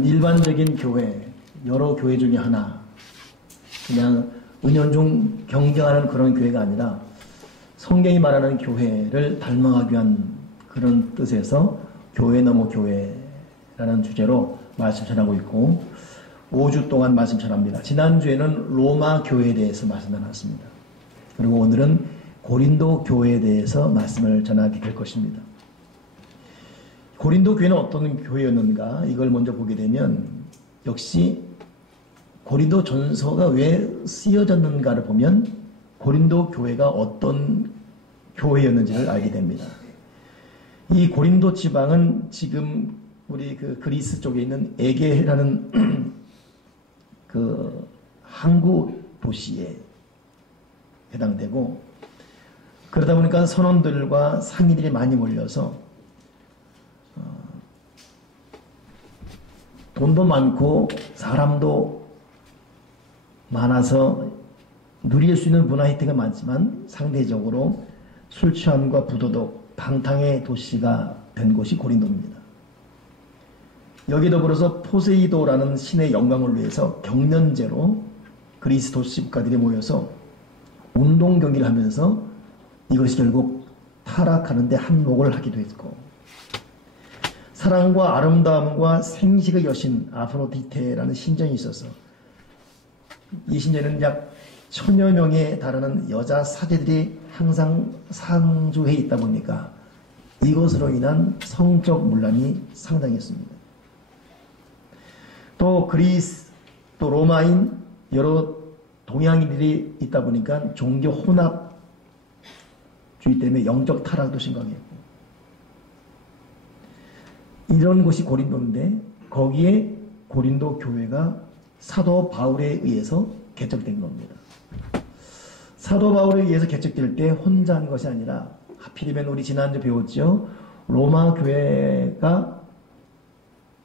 일반적인 교회, 여러 교회 중에 하나, 그냥 은연중 경쟁하는 그런 교회가 아니라 성경이 말하는 교회를 닮아가기 위한 그런 뜻에서 교회 넘어 교회라는 주제로 말씀 전하고 있고 5주 동안 말씀 전합니다. 지난주에는 로마 교회에 대해서 말씀 나눴습니다. 그리고 오늘은 고린도 교회에 대해서 말씀을 전하게 될 것입니다. 고린도 교회는 어떤 교회였는가? 이걸 먼저 보게 되면 역시 고린도 전서가 왜 쓰여졌는가를 보면 고린도 교회가 어떤 교회였는지를 알게 됩니다. 이 고린도 지방은 지금 우리 그 그리스 쪽에 있는 에게라는 그 항구 도시에 해당되고, 그러다 보니까 선원들과 상인들이 많이 몰려서 돈도 많고 사람도 많아서 누릴 수 있는 문화 혜택은 많지만 상대적으로 술 취함과 부도덕, 방탕의 도시가 된 곳이 고린도입니다. 여기 더불어서 포세이도라는 신의 영광을 위해서 경연제로 그리스 도시 국가들이 모여서 운동 경기를 하면서 이것이 결국 타락하는데 한몫을 하기도 했고, 사랑과 아름다움과 생식의 여신 아프로디테라는 신전이 있어서 이 신전에는 약 1000여 명에 달하는 여자 사제들이 항상 상주해 있다 보니까 이것으로 인한 성적 문란이 상당했습니다. 또 그리스, 또 로마인, 여러 동양인들이 있다 보니까 종교 혼합주의 때문에 영적 타락도 심각했고, 이런 곳이 고린도인데 거기에 고린도 교회가 사도 바울에 의해서 개척된 겁니다. 사도 바울에 의해서 개척될 때 혼자 한 것이 아니라, 하필이면 우리 지난주 배웠죠. 로마 교회가,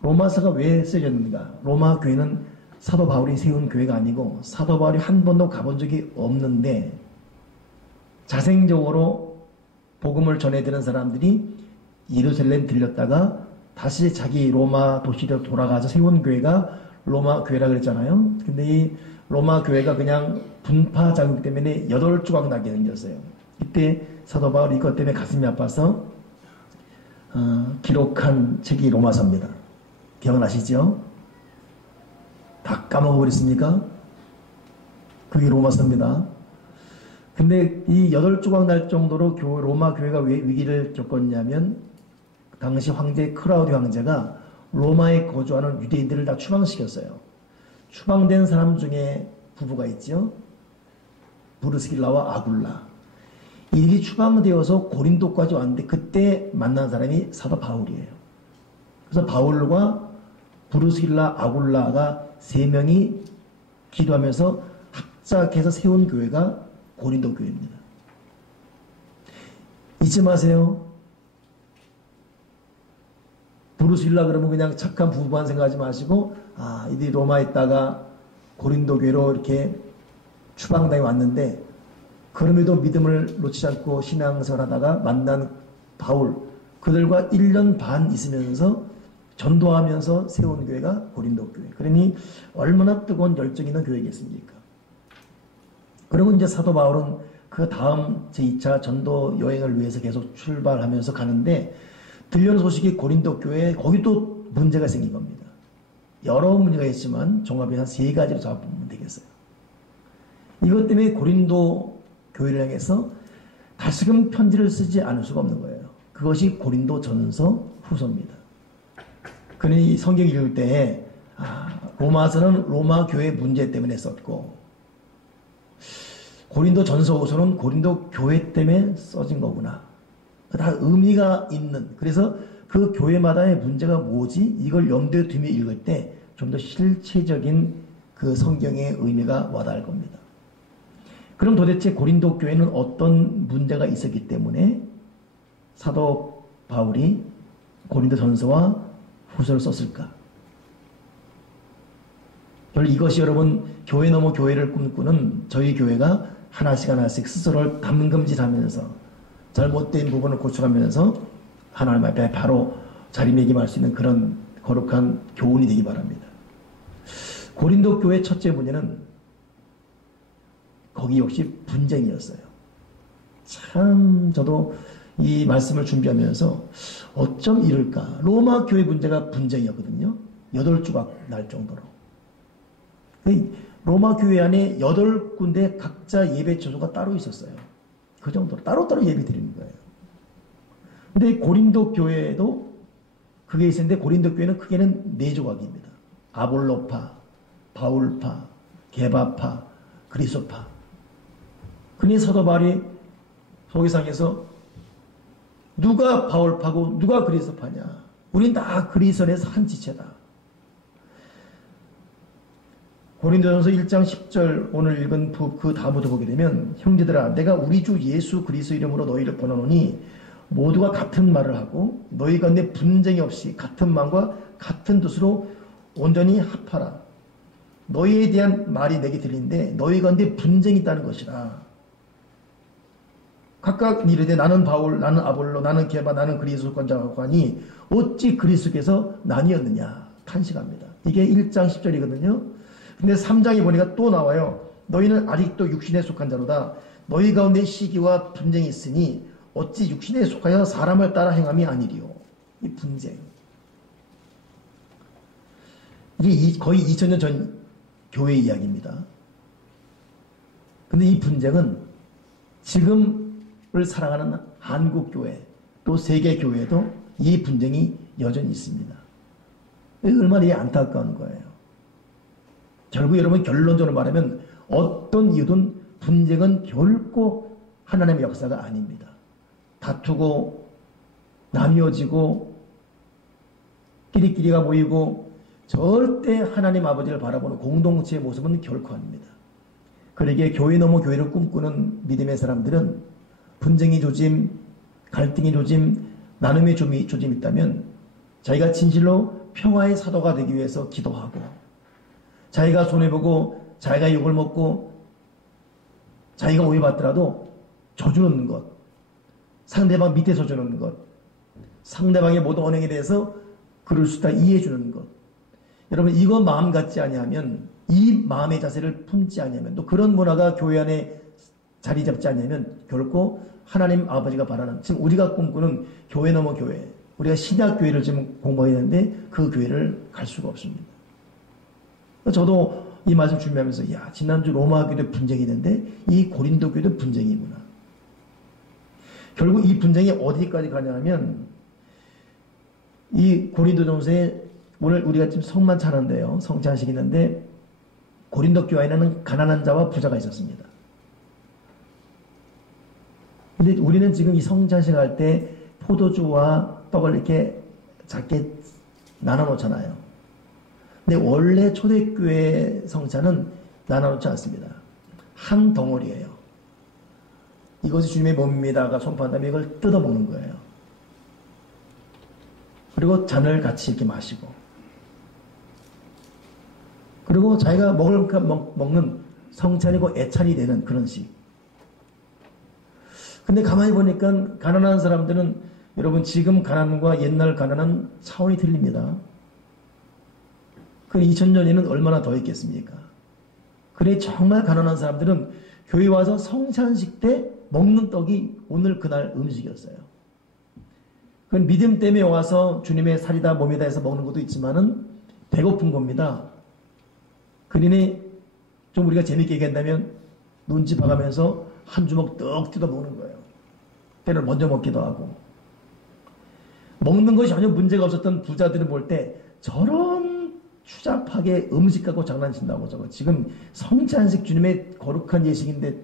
로마서가 왜 쓰여졌는가? 로마 교회는 사도 바울이 세운 교회가 아니고 사도 바울이 한 번도 가본 적이 없는데 자생적으로 복음을 전해드리는 사람들이 예루살렘 들렸다가 다시 자기 로마 도시로 돌아가서 세운 교회가 로마 교회라 그랬잖아요. 근데 이 로마 교회가 그냥 분파 자극 때문에 8조각 나게 생겼어요. 이때 사도 바울이 이것 때문에 가슴이 아파서 기록한 책이 로마서입니다. 기억나시죠? 다 까먹어버렸습니까? 그게 로마서입니다. 근데 이 8조각 날 정도로 로마 교회가 왜 위기를 겪었냐면, 당시 황제 클라우디오 황제가 로마에 거주하는 유대인들을 다 추방시켰어요. 추방된 사람 중에 부부가 있죠. 브루스길라와 아굴라. 이들이 추방되어서 고린도까지 왔는데 그때 만난 사람이 사도 바울이에요. 그래서 바울과 브루스길라, 아굴라가 3명이 기도하면서 합작해서 세운 교회가 고린도 교회입니다. 잊지 마세요. 브루스길라 그러면 그냥 착한 부부만 생각하지 마시고, 이들이 로마에 있다가 고린도 교회로 이렇게 추방당해 왔는데 그럼에도 믿음을 놓치지 않고 신앙생활 하다가 만난 바울, 그들과 1년 반 있으면서 전도하면서 세운 교회가 고린도 교회. 그러니 얼마나 뜨거운 열정이 있는 교회겠습니까? 그리고 이제 사도 바울은 그 다음 제2차 전도 여행을 위해서 계속 출발하면서 가는데 들려오는 소식이 고린도 교회에 거기도 문제가 생긴 겁니다. 여러 문제가 있지만 종합해서 한 3가지로 잡아보면 되겠어요. 이것 때문에 고린도 교회를 향해서 다시금 편지를 쓰지 않을 수가 없는 거예요. 그것이 고린도 전서 후서입니다. 그러니 성경 읽을 때 로마서는 로마 교회 문제 때문에 썼고 고린도 전서 후서는 고린도 교회 때문에 써진 거구나. 다 의미가 있는, 그래서 그 교회마다의 문제가 뭐지? 이걸 염두에 두며 읽을 때 좀 더 실체적인 그 성경의 의미가 와닿을 겁니다. 그럼 도대체 고린도 교회는 어떤 문제가 있었기 때문에 사도 바울이 고린도 전서와 후서를 썼을까? 이것이 여러분 교회 넘어 교회를 꿈꾸는 저희 교회가 하나씩 스스로를 담금질하면서 잘못된 부분을 고쳐가면서 하나님 앞에 바로 자리매김할 수 있는 그런 거룩한 교훈이 되기 바랍니다. 고린도 교회 첫째 문제는 거기 역시 분쟁이었어요. 참 저도 이 말씀을 준비하면서 어쩜 이럴까. 로마 교회 문제가 분쟁이었거든요. 8조각 날 정도로. 로마 교회 안에 8군데 각자 예배 처소가 따로 있었어요. 그 정도로 따로따로 예배 드리는 거예요. 근데 고린도 교회에도 그게 있었는데 고린도 교회는 크게는 4조각입니다. 아볼로파, 바울파, 게바파, 그리스도파. 그니 사도 바울이 소개상에서 누가 바울파고 누가 그리스도파냐. 우린 다 그리스도에서 한 지체다. 고린도전서 1장 10절 오늘 읽은 그 다음부터 보게 되면 형제들아 내가 우리 주 예수 그리스도 이름으로 너희를 보내노니 모두가 같은 말을 하고 너희 가운데 분쟁이 없이 같은 마음과 같은 뜻으로 온전히 합하라. 너희에 대한 말이 내게 들리는데 너희 가운데 분쟁이 있다는 것이라. 각각 이르되 나는 바울, 나는 아볼로, 나는 게바, 나는 그리스도권자라고 하니 어찌 그리스도께서 나뉘었느냐 탄식합니다. 이게 1장 10절이거든요. 근데 3장에 보니까 또 나와요. 너희는 아직도 육신에 속한 자로다. 너희 가운데 시기와 분쟁이 있으니 어찌 육신에 속하여 사람을 따라 행함이 아니리요. 이 분쟁. 이게 거의 2000년 전 교회 이야기입니다. 근데 이 분쟁은 지금을 살아가는 한국교회 또 세계교회도 이 분쟁이 여전히 있습니다. 얼마나 안타까운 거예요. 결국 여러분 결론적으로 말하면 어떤 이유든 분쟁은 결코 하나님의 역사가 아닙니다. 다투고 나뉘어지고 끼리끼리가 모이고 절대 하나님 아버지를 바라보는 공동체의 모습은 결코 아닙니다. 그러기에 교회 넘어 교회를 꿈꾸는 믿음의 사람들은 분쟁이 조짐, 갈등이 조짐, 나눔의 조짐이 있다면 자기가 진실로 평화의 사도가 되기 위해서 기도하고 자기가 손해보고 자기가 욕을 먹고 자기가 오해받더라도 줘주는 것, 상대방 밑에서 주는 것, 상대방의 모든 언행에 대해서 그럴 수 있다 이해해주는 것. 여러분 이거 마음 같지 아니하면 이 마음의 자세를 품지 아니하면 또 그런 문화가 교회 안에 자리 잡지 않으면 결코 하나님 아버지가 바라는 지금 우리가 꿈꾸는 교회 넘어 교회 우리가 신약교회를 지금 공부해야 되는데 그 교회를 갈 수가 없습니다. 저도 이 말씀 준비하면서 야 지난주 로마 교회도 분쟁이 있는데 이 고린도 교회도 분쟁이구나. 결국 이 분쟁이 어디까지 가냐면 이 고린도전서에 오늘 우리가 지금 성만 차는데요. 성찬식이 있는데 고린도 교회에는 가난한 자와 부자가 있었습니다. 근데 우리는 지금 이 성찬식 할 때 포도주와 떡을 이렇게 작게 나눠 놓잖아요. 근데 원래 초대교회 성찬은 나눠놓지 않습니다. 한 덩어리예요. 이것이 주님의 몸입니다가 선포한 다음에 이걸 뜯어먹는 거예요. 그리고 잔을 같이 이렇게 마시고 그리고 자기가 먹을 만큼 먹는 성찬이고 애찬이 되는 그런 식. 근데 가만히 보니까 가난한 사람들은 여러분 지금 가난과 옛날 가난은 차원이 틀립니다. 그 2000년에는 얼마나 더 있겠습니까? 그래 정말 가난한 사람들은 교회 와서 성찬식 때 먹는 떡이 오늘 그날 음식이었어요. 그건 믿음 때문에 와서 주님의 살이다 몸이다 해서 먹는 것도 있지만은 배고픈 겁니다. 그러니 좀 우리가 재밌게 얘기한다면 눈치 봐가면서 한 주먹 떡 뜯어 먹는 거예요. 때를 먼저 먹기도 하고. 먹는 것이 전혀 문제가 없었던 부자들을 볼 때 저런 추잡하게 음식 갖고 장난친다고 저거. 지금 성찬식 주님의 거룩한 예식인데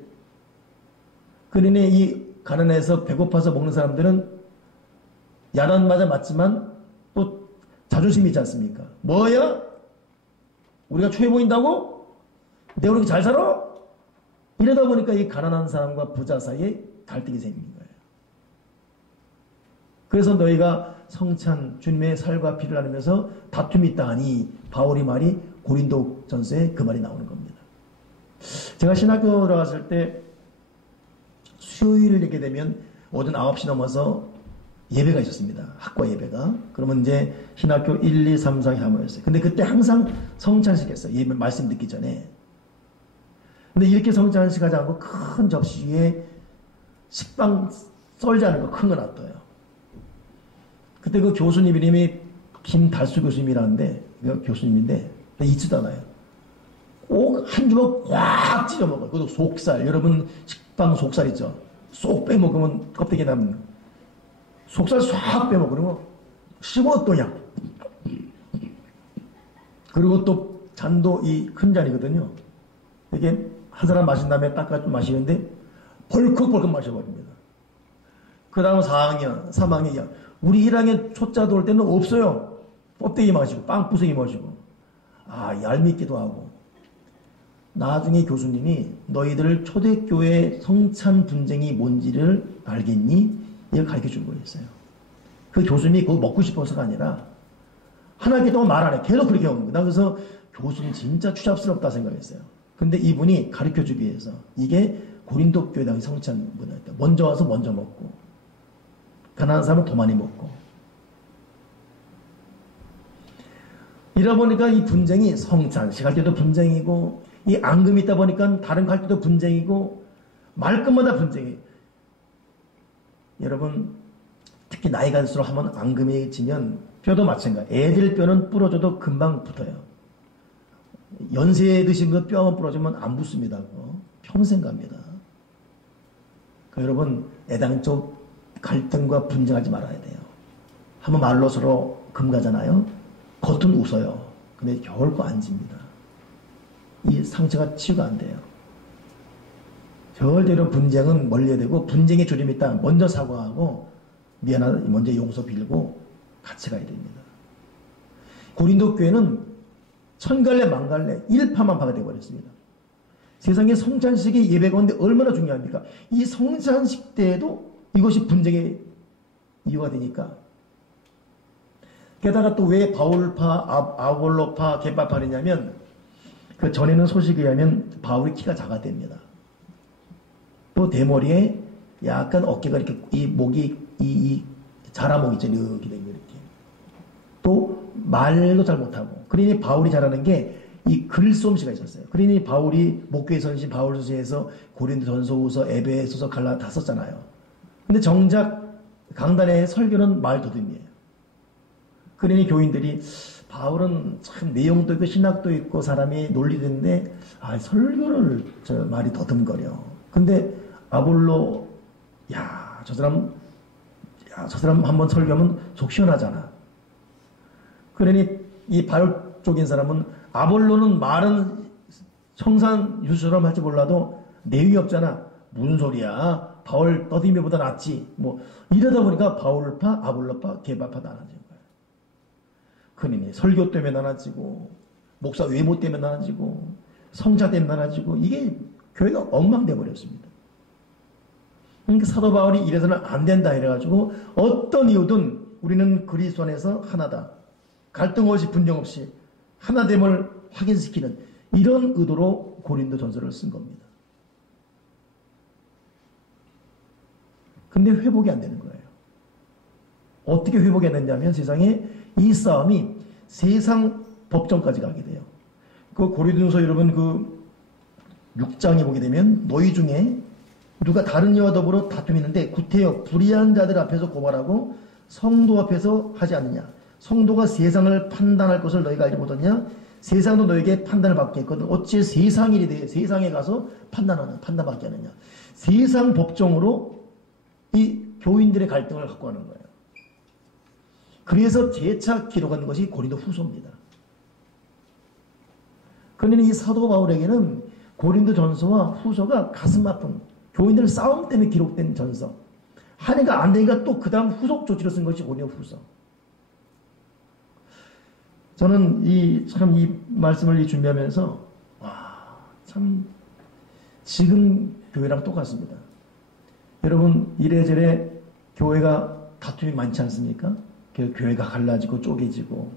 그러니 이 가난해서 배고파서 먹는 사람들은 야단 맞아 맞지만 또 자존심이 있지 않습니까? 뭐야? 우리가 초해 보인다고? 내가 그렇게 잘 살아? 이러다 보니까 이 가난한 사람과 부자 사이에 갈등이 생긴 거예요. 그래서 너희가 성찬 주님의 살과 피를 나누면서 다툼이 있다 하니 바울이 말이 고린도 전서에 그 말이 나오는 겁니다. 제가 신학교 들어갔을 때 수요일을 읽게 되면 오전 9시 넘어서 예배가 있었습니다. 학과 예배가. 그러면 이제 신학교 1, 2, 3, 4가 모였어요. 근데 그때 항상 성찬식 했어요. 예배 말씀 듣기 전에. 근데 이렇게 성찬식 하지 않고 큰 접시 위에 식빵 썰지 않은 거 큰 거 놔둬요. 그때 그 교수님 이름이 김달수 교수님이라는데, 교수님인데, 잊지도 않아요. 꼭 한 주먹 꽉 찢어 먹어요. 그것도 속살. 여러분 식빵 속살 있죠? 쏙 빼먹으면 껍데기 남는 거. 속살 싹 빼먹으면 15도냐. 그리고 또 잔도 이 큰 잔이거든요. 이게 한 사람 마신 다음에 닦아서 마시는데 벌컥벌컥 마셔버립니다. 그 다음 4학년, 3학년, 우리 1학년 초짜도 올 때는 없어요. 껍데기 마시고 빵 부수기 마시고. 아, 얄밉기도 하고. 나중에 교수님이 너희들 초대교회 성찬 분쟁이 뭔지를 알겠니? 이걸 가르쳐 준 거였어요. 그 교수님이 그거 먹고 싶어서가 아니라 한 학기 동안 말 안 해. 계속 그렇게 오는 거예요. 그래서 교수님 진짜 추잡스럽다 생각했어요. 근데 이분이 가르쳐 주기 위해서 이게 고린도 교회 당시 성찬 문화였다. 먼저 와서 먼저 먹고 가난한 사람은 더 많이 먹고 이러다 보니까 이 분쟁이 성찬식 할 때도 분쟁이고 이 앙금이 있다 보니까 다른 갈 때도 분쟁이고 말끝마다 분쟁이. 여러분 특히 나이 갈수록 한번 앙금이 지면 뼈도 마찬가지. 애들 뼈는 부러져도 금방 붙어요. 연세 드신 그 뼈만 부러지면 안 붙습니다. 평생 갑니다. 여러분 애당초 갈등과 분쟁하지 말아야 돼요. 한번 말로 서로 금가잖아요. 겉은 웃어요. 근데 결코 안 집니다. 이 상처가 치유가 안 돼요. 절대로 분쟁은 멀리해야 되고 분쟁의 조짐이 있다. 먼저 사과하고 미안하다. 먼저 용서 빌고 같이 가야 됩니다. 고린도 교회는 천갈래 만갈래 일파만파가 되어버렸습니다. 세상에 성찬식이 예배가 오는데 얼마나 중요합니까? 이 성찬식 때에도 이것이 분쟁의 이유가 되니까. 게다가 또 왜 바울파, 아볼로파, 게바파 그러냐면 그 전에는 소식에 의하면 바울이 키가 작아됩니다. 또 대머리에 약간 어깨가 이렇게 이 목이 이 자라목 있죠. 이렇게 되고 이렇게. 또 말도 잘 못하고. 그러니 바울이 잘하는 게 이 글솜씨가 있었어요. 그러니 바울이 목회의 선신 바울서에서 고린도 전서후서 에베소서 갈라 다 썼잖아요. 근데 정작 강단의 설교는 말도듬이에요. 그러니 교인들이 바울은 참 내용도 있고 신학도 있고 사람이 논리는데 설교를 말이 더듬거려. 근데 아볼로 저 사람 한번 설교하면 속 시원하잖아. 그러니 이 바울 쪽인 사람은 아볼로는 말은 청산유수처럼 할지 몰라도 내용이 없잖아. 무슨 소리야. 바울 떠들미보다 낫지. 뭐 이러다 보니까 바울파, 아볼로파, 게바파 나눠진 거야. 그러니 설교 때문에 나눠지고 목사 외모 때문에 나눠지고 성자 때문에 나눠지고 이게 교회가 엉망돼 버렸습니다. 그러니까 사도 바울이 이래서는 안 된다 이래가지고 어떤 이유든 우리는 그리스도 안에서 하나다. 갈등 없이 분쟁 없이 하나됨을 확인시키는 이런 의도로 고린도 전서를 쓴 겁니다. 근데 회복이 안 되는 거예요. 어떻게 회복이 안 되냐면 세상에 이 싸움이 세상 법정까지 가게 돼요. 그 고린도전서 여러분 그 6장에 보게 되면 너희 중에 누가 다른 이와 더불어 다툼이 있는데 구태여 불의한 자들 앞에서 고발하고 성도 앞에서 하지 않느냐. 성도가 세상을 판단할 것을 너희가 알지 못하냐. 세상도 너에게 판단을 받게 했거든. 어찌 세상 일이 돼 세상에 가서 판단받게 하느냐. 세상 법정으로 이 교인들의 갈등을 갖고 가는 거예요. 그래서 재차 기록한 것이 고린도 후서입니다. 그러니 이 사도 바울에게는 고린도 전서와 후서가 가슴 아픈 교인들 싸움 때문에 기록된 전서. 한 해가 안 되니까 또 그 다음 후속 조치로 쓴 것이 고린도 후서. 저는 이 말씀을 준비하면서 참 지금 교회랑 똑같습니다. 여러분 이래저래 교회가 다툼이 많지 않습니까? 교회가 갈라지고 쪼개지고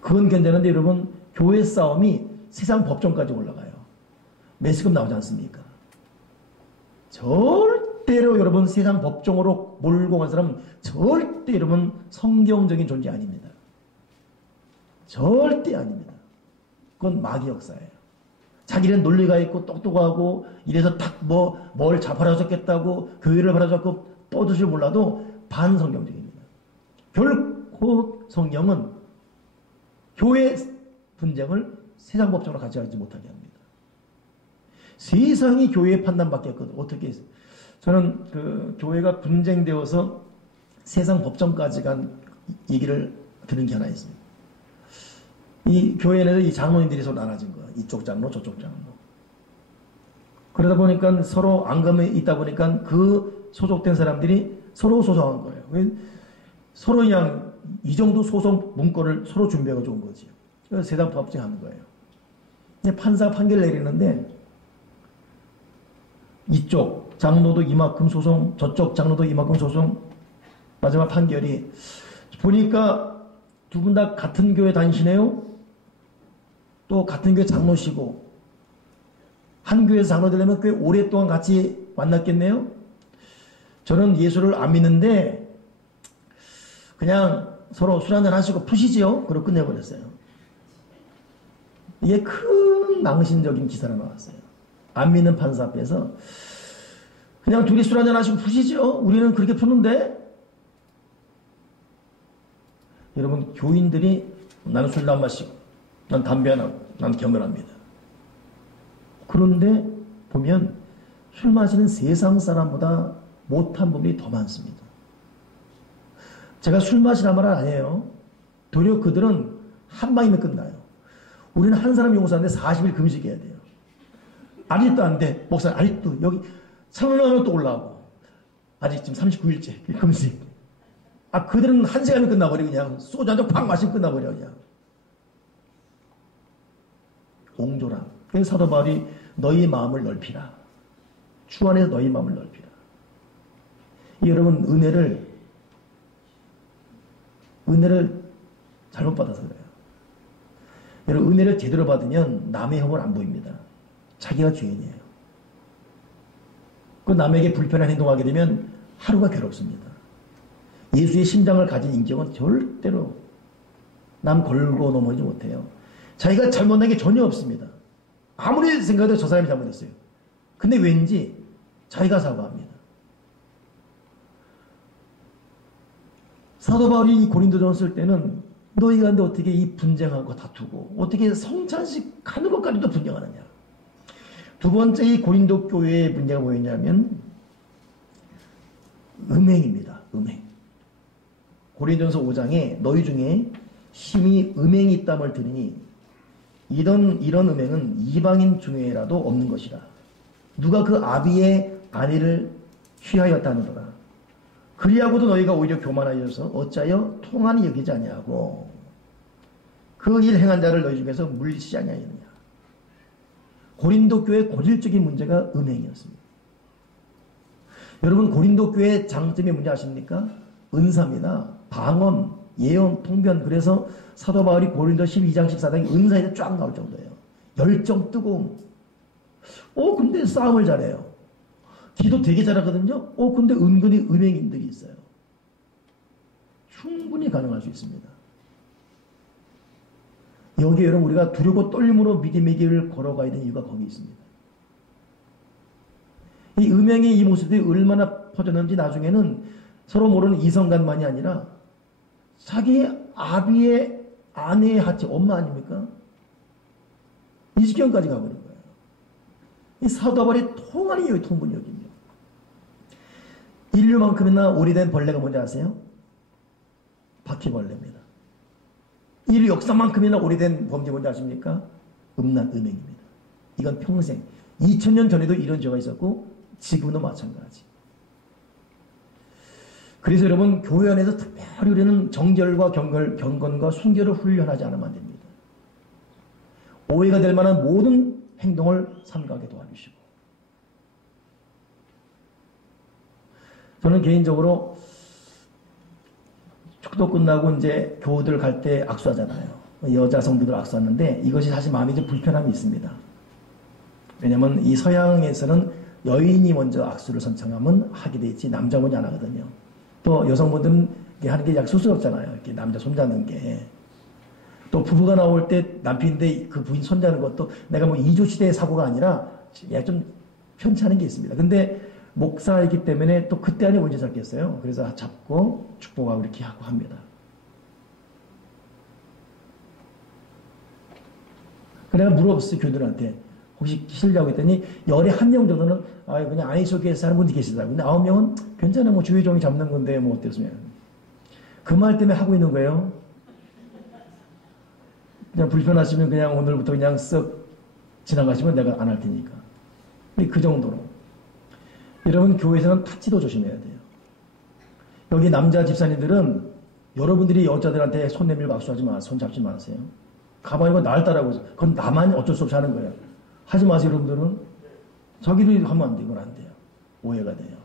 그건 괜찮은데 여러분 교회 싸움이 세상 법정까지 올라가요. 매스컴 나오지 않습니까? 절대로 여러분 세상 법정으로 몰고 간 사람은 절대 여러분 성경적인 존재 아닙니다. 절대 아닙니다. 그건 마귀 역사예요. 자기는 논리가 있고 똑똑하고 이래서 딱 뭘 잡아라졌겠다고 교회를 바라잡고 뻗을 줄 몰라도 반성경적입니다. 결코 성경은 교회 분쟁을 세상 법정으로 가져가지 못하게 합니다. 세상이 교회의 판단밖에 없거든. 어떻게 했어요? 저는 그 교회가 분쟁되어서 세상 법정까지 간 얘기를 들은 게 하나 있습니다. 이 교회 내에서 이 장로님들이 서로 나눠진 거야. 이쪽 장로, 저쪽 장로. 그러다 보니까 서로 앙금에 있다 보니까 그 소속된 사람들이 서로 소송한 거예요. 서로 그냥 이 정도 소송 문건을 서로 준비하고 좋은 거지. 그래서 세상 법정하는 거예요. 판사가 판결 내리는데 이쪽 장로도 이만큼 소송, 저쪽 장로도 이만큼 소송. 마지막 판결이 보니까 두 분 다 같은 교회 다니시네요. 또 같은 교회 장로시고 한 교회에서 장로 되려면 꽤 오랫동안 같이 만났겠네요. 저는 예수를 안 믿는데 그냥 서로 술 한잔 하시고 푸시지요. 그러고 끝내버렸어요. 이게 큰 망신적인 기사가 나왔어요. 안 믿는 판사 앞에서 그냥 둘이 술 한잔 하시고 푸시지요. 우리는 그렇게 푸는데. 여러분 교인들이 나는 술 안 마시고 난 담배 안 하고 난 경건합니다. 그런데 보면 술 마시는 세상 사람보다 못한 분들이 더 많습니다. 제가 술 마시란 말은 아니에요. 도리어 그들은 한 방이면 끝나요. 우리는 한 사람 용서하는데 40일 금식해야 돼요. 아직도 안 돼. 목사님 아직도 여기 참으면 또 올라오고 아직 지금 39일째 금식. 그들은 한 시간이면 끝나버려. 그냥 소주 한 잔 팍 마시면 끝나버려. 그냥 옹졸함. 그래서 사도 바울이 너희 마음을 넓히라. 주 안에서 너희 마음을 넓히라. 여러분 은혜를 잘못 받아서 그래요. 여러분 은혜를 제대로 받으면 남의 혐오를 안 보입니다. 자기가 죄인이에요. 그 남에게 불편한 행동하게 되면 하루가 괴롭습니다. 예수의 심장을 가진 인격은 절대로 남 걸고 넘어지지 못해요. 자기가 잘못한 게 전혀 없습니다. 아무리 생각해도 저 사람이 잘못했어요. 근데 왠지 자기가 사과합니다. 사도 바울이 이 고린도전을 쓸 때는 너희가 근데 어떻게 이 분쟁하고 다투고 어떻게 성찬식 하는 것까지도 분쟁하느냐. 두 번째 이 고린도 교회의 문제가 뭐였냐면 음행입니다. 음행. 고린도전서 5장에 너희 중에 심히 음행이 있다을 들으니 이런 음행은 이방인 중에라도 없는 것이라. 누가 그 아비의 아내를 취하였다 하느더라. 그리하고도 너희가 오히려 교만하여서 어찌하여 통한이 여기지 아니하고 그 일 행한 자를 너희 중에서 물리치지 아니하였느냐. 고린도 교회의 고질적인 문제가 음행이었습니다. 여러분 고린도 교회의 장점이 뭔지 아십니까? 은사입니다. 방언, 예언, 통변. 그래서 사도 바울이 고린도 12장 14장에 은사에 쫙 나올 정도예요. 열정, 뜨거움. 근데 싸움을 잘해요. 기도 되게 잘하거든요. 근데 은근히 음행인들이 있어요. 충분히 가능할 수 있습니다. 여기에 여러분 우리가 두렵고 떨림으로 믿음의 길을 걸어가야 되는 이유가 거기 있습니다. 이 음행의 이 모습들이 얼마나 퍼졌는지 나중에는 서로 모르는 이성간만이 아니라 자기 아비의 아내의 하체, 엄마 아닙니까? 이 지경까지 가버린 거예요. 이 사도 바울의 통한이 여기 통분력입니다. 인류만큼이나 오래된 벌레가 뭔지 아세요? 바퀴벌레입니다. 인류 역사만큼이나 오래된 범죄 뭔지 아십니까? 음란, 음행입니다. 이건 평생 2000년 전에도 이런 죄가 있었고 지금도 마찬가지. 그래서 여러분 교회 안에서 특별히 우리는 정결과 경건과 순결을 훈련하지 않으면 안 됩니다. 오해가 될 만한 모든 행동을 삼가게 도와주시고. 저는 개인적으로 축도 끝나고 이제 교우들 갈 때 악수하잖아요. 여자 성도들 악수하는데 이것이 사실 마음이 좀 불편함이 있습니다. 왜냐하면 이 서양에서는 여인이 먼저 악수를 선창하면 하게 돼 있지 남자 먼저 안 하거든요. 또 여성분들은 하는 게 약 수스럽잖아요. 이렇게 남자 손잡는 게. 또 부부가 나올 때 남편인데 그 부인 손잡는 것도 내가 뭐 이조시대의 사고가 아니라 좀 편찮은 게 있습니다. 근데 목사이기 때문에 또 그때 아니면 언제 잡겠어요. 그래서 잡고 축복하고 이렇게 하고 합니다. 그래가 물어봤어요. 교인들한테. 혹시 실려고 했더니 열에 한 명 정도는 그냥 아이소교회에서 하는 분들이 계시더라고요. 근데 9명은 괜찮아. 뭐 주의 종이 잡는 건데 뭐 어땠으면. 그 말 때문에 하고 있는 거예요. 그냥 불편하시면 그냥 오늘부터 그냥 쓱 지나가시면 내가 안 할 테니까. 그 정도로. 여러분 교회에서는 타치도 조심해야 돼요. 여기 남자 집사님들은 여러분들이 여자들한테 손 내밀고 악수하지 마세요. 손 잡지 마세요. 가만히 날 따라하고 있어. 그건 나만 어쩔 수 없이 하는 거예요. 하지 마세요, 여러분들은. 자기들이 하면 안 돼. 이건 안 돼요. 오해가 돼요.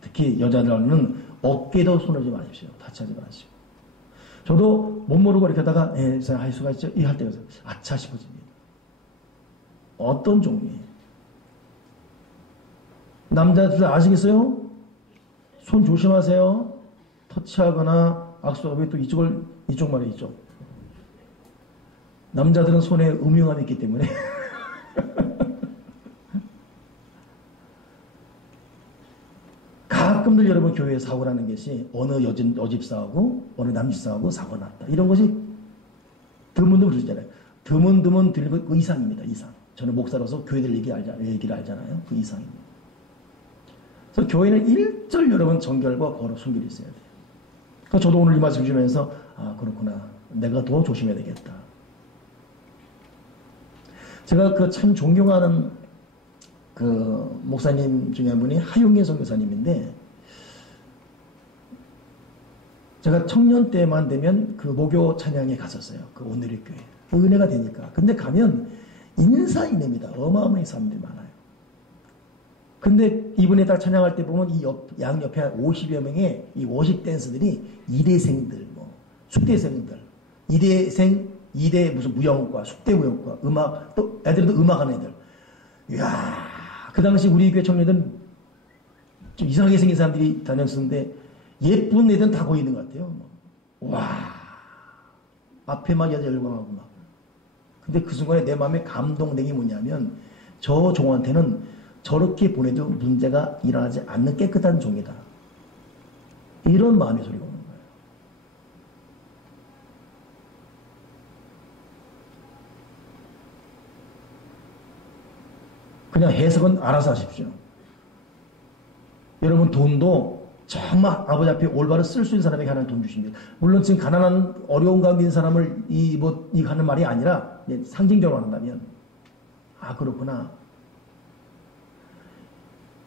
특히 여자들은 어깨도 손을 지 마십시오. 타치하지 마시고. 저도 못 모르고 이렇게 하다가 할 수가 있죠. 이 할 때가 아차 싶어집니다. 어떤 종류예요? 남자들 아시겠어요? 손 조심하세요. 터치하거나 악수하고 또 이쪽 말이 이쪽. 남자들은 손에 음흉함이 있기 때문에 가끔들 여러분 교회에 사고 나는 것이 어느 여집사하고 어느 남집사하고 사고 났다. 이런 것이 드문드문 그러잖아요. 드문드문 들리고 그 이상입니다. 이상. 저는 목사로서 교회들 얘기를 알잖아요. 그 이상입니다. 그래서 교회는 일절 여러분 정결과 거룩 순결이 있어야 돼요. 그러니까 저도 오늘 이 말씀 주면서 그렇구나. 내가 더 조심해야 되겠다. 제가 그 참 존경하는 그 목사님 중에 한 분이 하용인 선교사님인데 제가 청년 때만 되면 그 목요 찬양에 갔었어요. 그 오늘의 교회. 은혜가 되니까. 근데 가면 인사이냅니다. 어마어마한 사람들이 많아요. 근데 이분에 딱 찬양할 때 보면 이 양옆에 한 50여 명의 이 워십 댄스들이 이대생들, 숙대생들, 이대 무슨 무용과, 숙대 무용과, 음악, 또 애들도 음악하는 애들. 이야, 그 당시 우리 교회 청년들은 좀 이상하게 생긴 사람들이 다녔었는데 예쁜 애들은 다 거기 있는 것 같아요. 와, 앞에만 여자 열광하고 막. 근데 그 순간에 내 마음에 감동된 게 뭐냐면 저 종한테는 저렇게 보내도 문제가 일어나지 않는 깨끗한 종이다. 이런 마음의 소리가 오는 거예요. 그냥 해석은 알아서 하십시오. 여러분 돈도 정말 아버지 앞에 올바로 쓸 수 있는 사람에게 하나님 돈 주십니다. 물론 지금 가난한 어려운 가운데 있는 사람을 이거 하는 말이 아니라 상징적으로 한다면 그렇구나.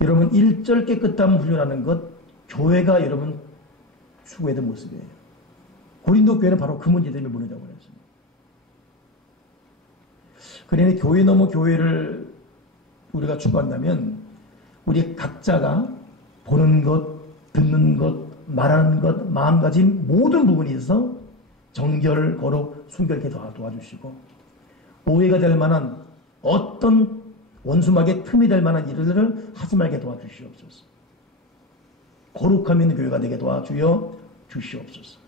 여러분 일절 깨끗함 훈련하는 것 교회가 여러분 추구했던 모습이에요. 고린도 교회는 바로 그 문제 때문에 무너져 버렸습니다. 그러니 교회 넘어 교회를 우리가 추구한다면 우리 각자가 보는 것, 듣는 것, 말하는 것, 마음가짐 모든 부분에 있어서 정결, 거룩, 순결케 도와주시고 오해가 될 만한 어떤 원수막에 틈이 될 만한 일들을 하지 말게 도와주시옵소서. 거룩함 있는 교회가 되게 도와주여 주시옵소서.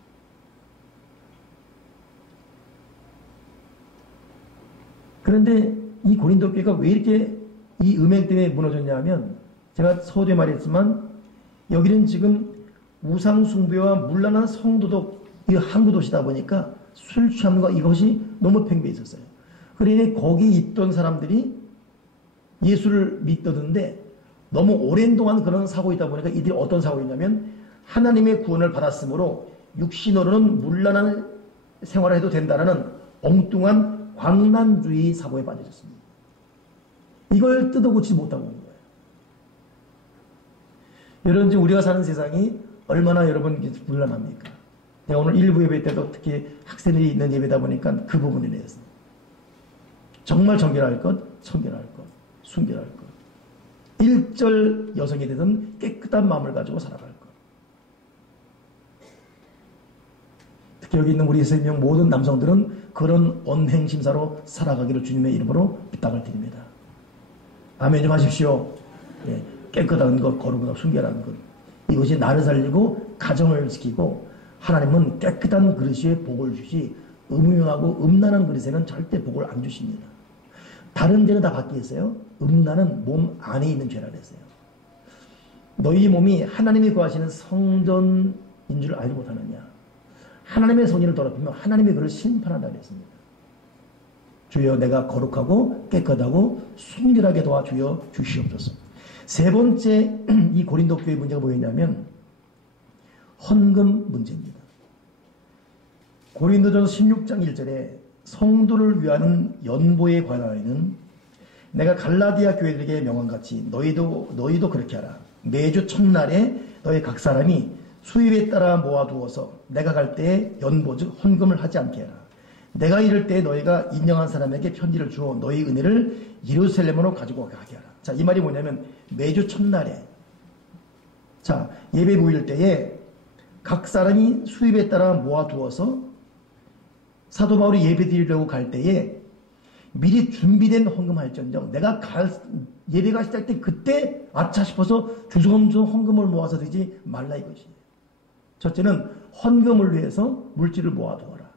그런데 이 고린도 교회가 왜 이렇게 이 음행 때문에 무너졌냐 하면 제가 서두에 말했지만 여기는 지금 우상숭배와 문란한 성도도 항구 도시다 보니까 술 취함과 이것이 너무 팽배해 있었어요. 그러니 거기 있던 사람들이 예수를 믿던데 너무 오랜 동안 그런 사고가 있다 보니까 이들이 어떤 사고였냐면 하나님의 구원을 받았으므로 육신으로는 문란한 생활을 해도 된다는 엉뚱한 광란주의 사고에 빠져졌습니다. 이걸 뜯어고치지 못하고 있는 거예요. 여러분 지금 우리가 사는 세상이 얼마나 여러분 문란합니까? 내가 오늘 일부 예배 때도 특히 학생들이 있는 예배다 보니까 그 부분에 대해서 정말 정결할 것, 청결할 것, 순결할 것. 일절 여성이 되든 깨끗한 마음을 가지고 살아갈 것. 특히 여기 있는 우리 생명 모든 남성들은 그런 언행심사로 살아가기를 주님의 이름으로 부탁을 드립니다. 아멘 좀 하십시오. 예, 깨끗한 것, 거룩한 것, 순결한 것. 이것이 나를 살리고 가정을 지키고 하나님은 깨끗한 그릇에 복을 주시 음흉하고 음란한 그릇에는 절대 복을 안 주십니다. 다른 죄는 다 밖에 있어요. 음란은 몸 안에 있는 죄라 그랬어요. 너희 몸이 하나님이 구하시는 성전인 줄 알지 못하느냐. 하나님의 성전을 더럽히면 하나님이 그를 심판한다 그랬습니다. 주여 내가 거룩하고 깨끗하고 순결하게 도와주여 주시옵소서. 세 번째 이 고린도 교회 문제가 뭐였냐면 헌금 문제입니다. 고린도전서 16장 1절에 성도를 위하는 연보에 관하여는 내가 갈라디아 교회들에게 명한같이 너희도 그렇게 하라. 매주 첫날에 너희 각 사람이 수입에 따라 모아두어서 내가 갈 때에 연보 즉 헌금을 하지 않게 하라. 내가 이럴 때 너희가 인정한 사람에게 편지를 주어 너희 은혜를 예루살렘으로 가지고 가게 하라. 자, 이 말이 뭐냐면 매주 첫날에 자 예배 모일 때에 각 사람이 수입에 따라 모아두어서 사도 바울이 예배 드리려고 갈 때에 미리 준비된 헌금할전정 내가 예배가 시작할 때 그때 아차 싶어서 주섬주섬 헌금을 모아서 드리지 말라 이것이에요. 첫째는 헌금을 위해서 물질을 모아두어라.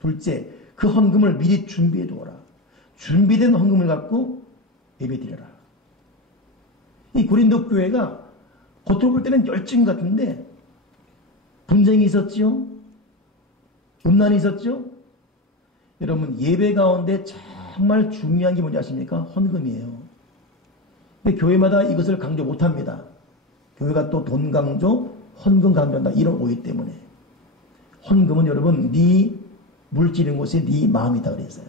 둘째, 그 헌금을 미리 준비해 두어라. 준비된 헌금을 갖고 예배 드려라. 이 고린도 교회가 겉으로 볼 때는 열정 같은데 분쟁이 있었지요? 음란이 있었죠? 여러분 예배 가운데 정말 중요한 게 뭔지 아십니까? 헌금이에요. 근데 교회마다 이것을 강조 못합니다. 교회가 또 돈 강조, 헌금 강조한다. 이런 오해 때문에. 헌금은 여러분 네 물질인 곳이 네 마음이다 그랬어요.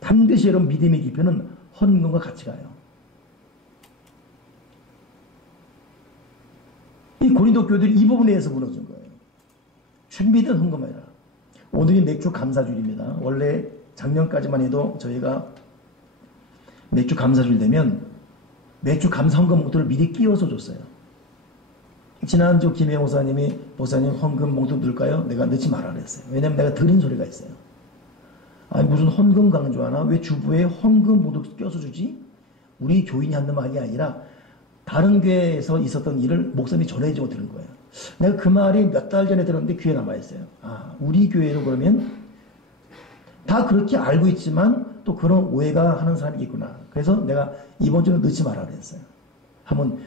반드시 여러분 믿음의 기표는 헌금과 같이 가요. 이 고린도 교회들이 이 부분에 대해서 무너진 거예요. 준비된 헌금해라. 오늘이 맥주 감사주일입니다. 원래 작년까지만 해도 저희가 맥주 감사주일 되면 맥주 감사 헌금 봉투를 미리 끼워서 줬어요. 지난주 김혜 목사님이 목사님 헌금 봉투 넣을까요? 내가 넣지 말라 그랬어요. 왜냐면 내가 들은 소리가 있어요. 아니 무슨 헌금 강조하나? 왜 주부에 헌금 봉투 껴서 주지? 우리 교인이 한다는 말이 아니라 다른 교회에서 있었던 일을 목사님이 전해주고 들은 거예요. 내가 그 말이 몇 달 전에 들었는데 귀에 남아있어요. 아, 우리 교회도 그러면 다 그렇게 알고 있지만 또 그런 오해가 하는 사람이 있구나. 그래서 내가 이번 주는 넣지 마라 그랬어요. 한번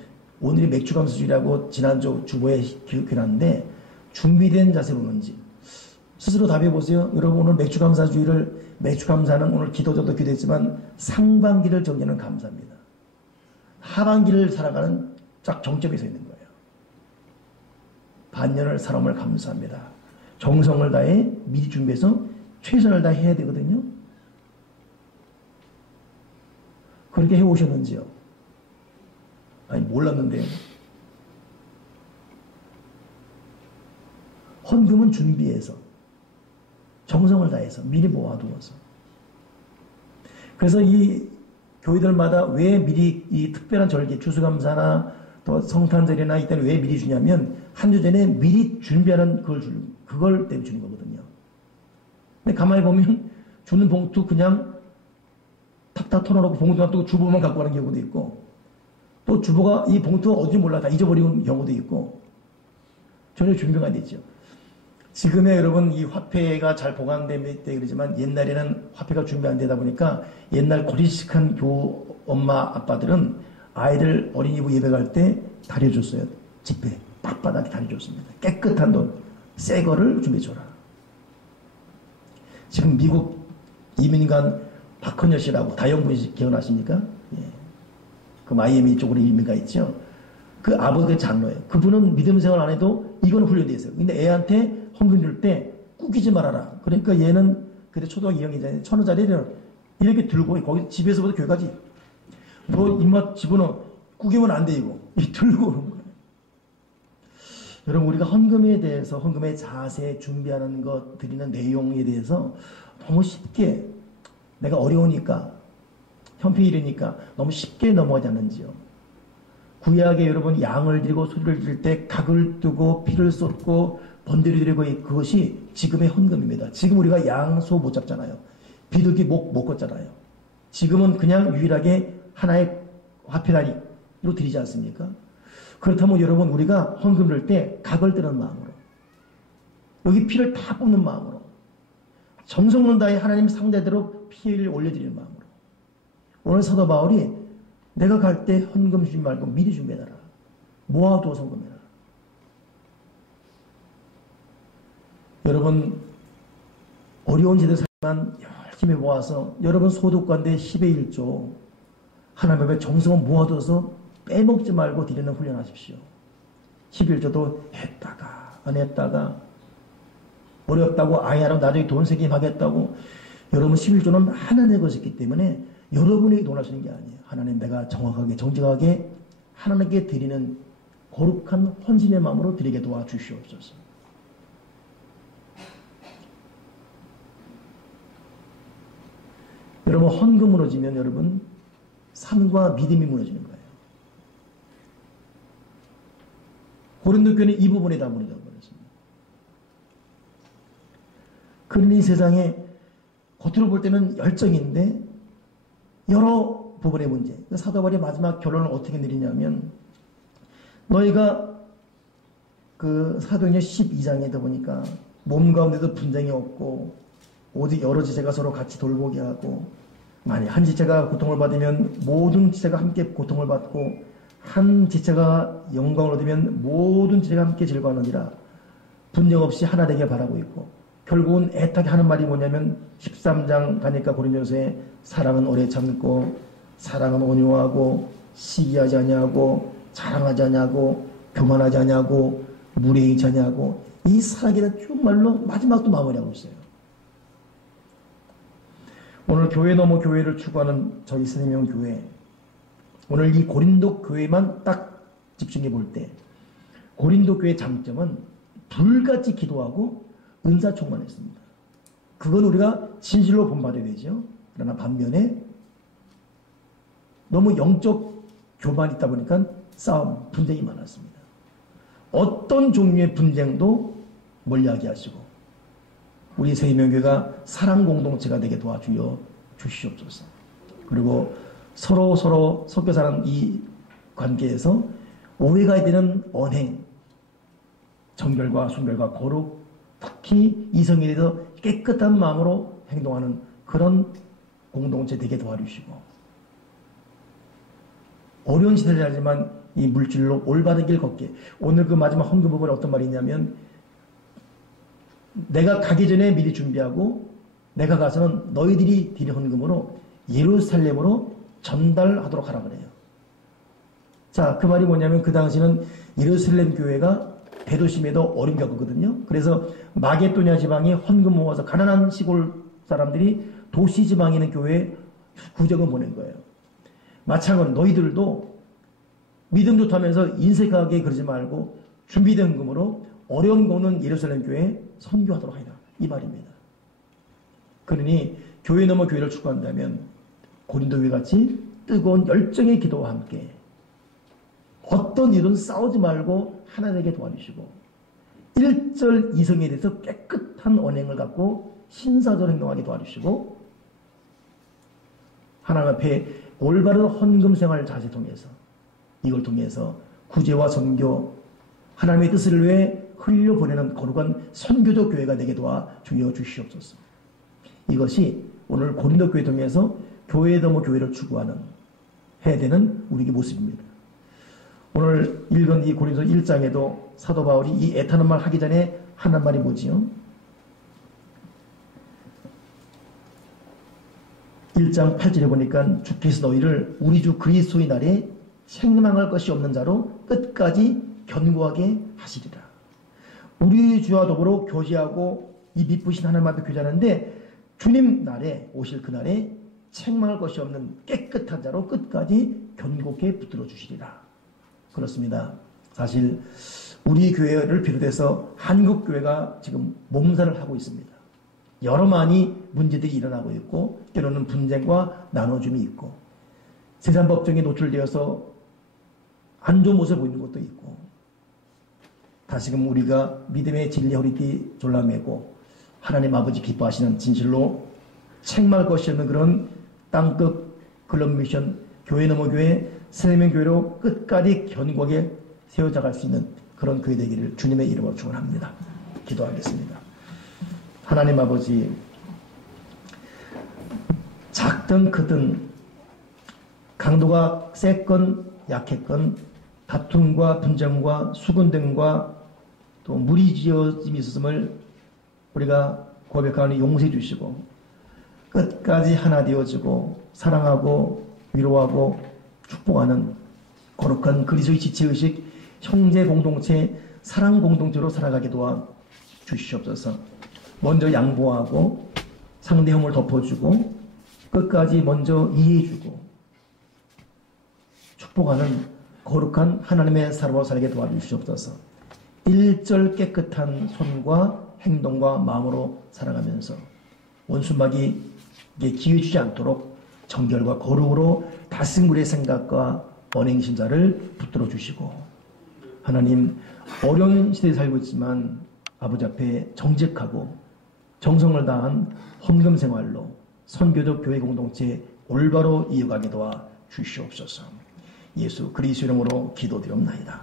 오늘이 맥주감사주일이라고 지난주 주보에 기록해놨는데 준비된 자세로 오는지 스스로 답해보세요. 여러분 오늘 맥주감사는 오늘 기도자도 기도했지만 상반기를 정리하는 감사입니다. 하반기를 살아가는 딱 정점에 서 있는 거예요. 반년을 살아옴을 감사합니다. 정성을 다해 미리 준비해서 최선을 다해 해야 되거든요. 그렇게 해오셨는지요? 아니 몰랐는데요. 헌금은 준비해서 정성을 다해서 미리 모아두어서 그래서 이 교회들마다 왜 미리 이 특별한 절기 추수감사나 또 성탄절이나 이때는 왜 미리 주냐면 한 주 전에 미리 준비하는 그걸 때문에 주는 거거든요. 근데 가만히 보면 주는 봉투 그냥 탁탁 털어놓고 봉투 놔두고 주보만 갖고 가는 경우도 있고 또 주보가 이 봉투가 어딘지 몰라 다 잊어버리는 경우도 있고 전혀 준비가 안 됐죠. 지금의 여러분 이 화폐가 잘 보관되면 그러지만 옛날에는 화폐가 준비 안 되다 보니까 옛날 고리식한 엄마 아빠들은 아이들 어린이부 예배 갈 때 다려줬어요. 집회 빳빳하게 다려줬습니다. 깨끗한 돈 새 거를 준비해줘라. 지금 미국 이민간 박헌여 씨라고 다영분이 기억나십니까? 예. 그 마이애미 쪽으로 이민가 있죠. 그 아버지가 장로예요. 그분은 믿음 생활 안 해도 이건 훈련되어 있어요. 근데 애한테 헌금 줄 때 꾸기지 말아라. 그러니까 얘는 그때 초등학교 2학년이잖아요. 1,000원짜리를 이렇게 들고 거기 집에서부터 교회까지 너 입맛 집어넣어 꾸기면 안 돼 이거. 이 들고 오는 거예요. 여러분 우리가 헌금에 대해서 헌금의 자세 준비하는 것 드리는 내용에 대해서 너무 쉽게 내가 어려우니까 형편이니까 너무 쉽게 넘어가지 않는지요. 구약에 여러분 양을 드리고 소리를 드릴 때 각을 뜨고 피를 쏟고 번제를 드리고 그것이 지금의 헌금입니다. 지금 우리가 양, 소 못 잡잖아요. 비둘기 못 걷잖아요. 지금은 그냥 유일하게 하나의 화폐 단위로 드리지 않습니까? 그렇다면 여러분 우리가 헌금 들 때 각을 뜨는 마음으로 여기 피를 다 뽑는 마음으로 정성을 다해 하나님 상대대로 피를 올려드리는 마음으로 오늘 사도 바울이 내가 갈 때 헌금 주지 말고 미리 준비해놔라. 모아두어 헌금해라. 여러분 어려운 시대 살지만 열심히 모아서 여러분 소득 가운데 10의 1조 하나님 앞에 정성을 모아둬서 빼먹지 말고 드리는 훈련하십시오. 11조도 했다가 안 했다가 어렵다고 아야로 나중에 돈 세김하겠다고 여러분 11조는 하나님의 것이기 때문에 여러분이 돈 하시는 게 아니에요. 하나님 내가 정확하게 정직하게 하나님께 드리는 거룩한 헌신의 마음으로 드리게 도와주시옵소서. 여러분 헌금 무너지면 여러분 삶과 믿음이 무너지는 거예요. 고린도 교회는 이 부분에 다 무너져 버렸습니다. 그러니 세상에 겉으로 볼 때는 열정인데 여러 부분의 문제. 사도 바울의 마지막 결론을 어떻게 내리냐면 너희가 그 사도행전 12장에다 보니까 몸 가운데도 분쟁이 없고 오직 여러 지체가 서로 같이 돌보게 하고 만약 한 지체가 고통을 받으면 모든 지체가 함께 고통을 받고 한 지체가 영광을 얻으면 모든 지체가 함께 즐거워하느니라. 분쟁 없이 하나 되게 바라고 있고 결국은 애타게 하는 말이 뭐냐면 13장 가니까 고린도서에 사랑은 오래 참고 사랑은 온유하고 시기하지 아니하고 자랑하지 아니하고 교만하지 아니하고 무례하지 아니하고 이 사랑에 대한 쭉 말로 마지막도 마무리하고 있어요. 오늘 교회 넘어 교회를 추구하는 저희 세명 교회 오늘 이 고린도 교회만 딱 집중해 볼 때 고린도 교회의 장점은 불같이 기도하고 은사 충만했습니다. 그건 우리가 진실로 본받아야 되죠. 그러나 반면에 너무 영적 교만이 있다 보니까 싸움, 분쟁이 많았습니다. 어떤 종류의 분쟁도 멀리하게 하시고 우리 세명교회가 사랑 공동체가 되게 도와주여 주시옵소서. 그리고 서로 섞여 사는 이 관계에서 오해가 되는 언행, 정결과 순결과 거룩, 특히 이성에 대해서 깨끗한 마음으로 행동하는 그런 공동체 되게 도와주시고 어려운 시대를 살지만 이 물질로 올바른 길 걷게. 오늘 그 마지막 헌금 부분에 어떤 말이 있냐면 내가 가기 전에 미리 준비하고 내가 가서는 너희들이 드린 헌금으로 예루살렘으로 전달하도록 하라 그래요. 자, 그 말이 뭐냐면 그 당시는 예루살렘 교회가 대도심에도 어려움 겪었거든요. 그래서 마게도냐 지방에 헌금 모아서 가난한 시골 사람들이 도시 지방에 있는 교회에 구정을 보낸 거예요. 마찬가지로 너희들도 믿음 좋다면서 인색하게 그러지 말고 준비된 헌금으로 어려움 겪는 예루살렘 교회에 선교하도록 하라. 이 말입니다. 그러니 교회 넘어 교회를 추구한다면 고린도 교회 같이 뜨거운 열정의 기도와 함께 어떤 일은 싸우지 말고 하나 되게 도와주시고 1절 이성에 대해서 깨끗한 언행을 갖고 신사적으로 행동하게 도와주시고 하나님 앞에 올바른 헌금 생활 자세 통해서 이걸 통해서 구제와 선교 하나님의 뜻을 위해 흘려보내는 거룩한 선교적 교회가 되게 도와 주여 주시옵소서. 이것이 오늘 고린도 교회 통해서 교회 넘어 교회를 추구하는 해야 되는 우리의 모습입니다. 오늘 읽은 이 고린도 1장에도 사도 바울이 이 애타는 말 하기 전에 하는 말이 뭐지요? 1장 8절에 보니까 주께서 너희를 우리 주 그리스도의 날에 책망할 것이 없는 자로 끝까지 견고하게 하시리라. 우리 주와 더불어 교제하고 이 미쁘신 하나님 앞에 교제하는데 주님 날에 오실 그날에 책망할 것이 없는 깨끗한 자로 끝까지 견고하게 붙들어 주시리라. 그렇습니다. 사실 우리 교회를 비롯해서 한국 교회가 지금 몸살을 하고 있습니다. 여러 많이 문제들이 일어나고 있고 때로는 분쟁과 나눠줌이 있고 세상 법정에 노출되어서 안 좋은 모습을 보이는 것도 있고 다시금 우리가 믿음의 진리 허리띠 졸라매고 하나님 아버지 기뻐하시는 진실로 책망할 것이 없는 그런 땅끝 글럽 미션 교회 넘어 교회 새내면 교회로 끝까지 견고하게 세워져갈 수 있는 그런 교회 되기를 주님의 이름으로 축원합니다. 기도하겠습니다. 하나님 아버지, 작든 크든 강도가 셌건 약했건 다툼과 분쟁과 수군등과 또 무리지어짐이 있었음을 우리가 고백하니 용서해 주시고 끝까지 하나 되어지고 사랑하고 위로하고 축복하는 거룩한 그리스도의 지체의식 형제 공동체 사랑 공동체로 살아가게 도와 주시옵소서. 먼저 양보하고 상대 혐오를 덮어주고 끝까지 먼저 이해해주고 축복하는 거룩한 하나님의 사람으로 살게 도와주시옵소서. 일절 깨끗한 손과 행동과 마음으로 살아가면서 원수막이 기회 주지 않도록 정결과 거룩으로 다스린 우리의 생각과 언행심사를 붙들어 주시고, 하나님 어려운 시대에 살고 있지만 아버지 앞에 정직하고 정성을 다한 헌금 생활로 선교적 교회 공동체 올바로 이어가게 도와 주시옵소서. 예수 그리스도 이름으로 기도드립나이다.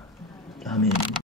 아멘.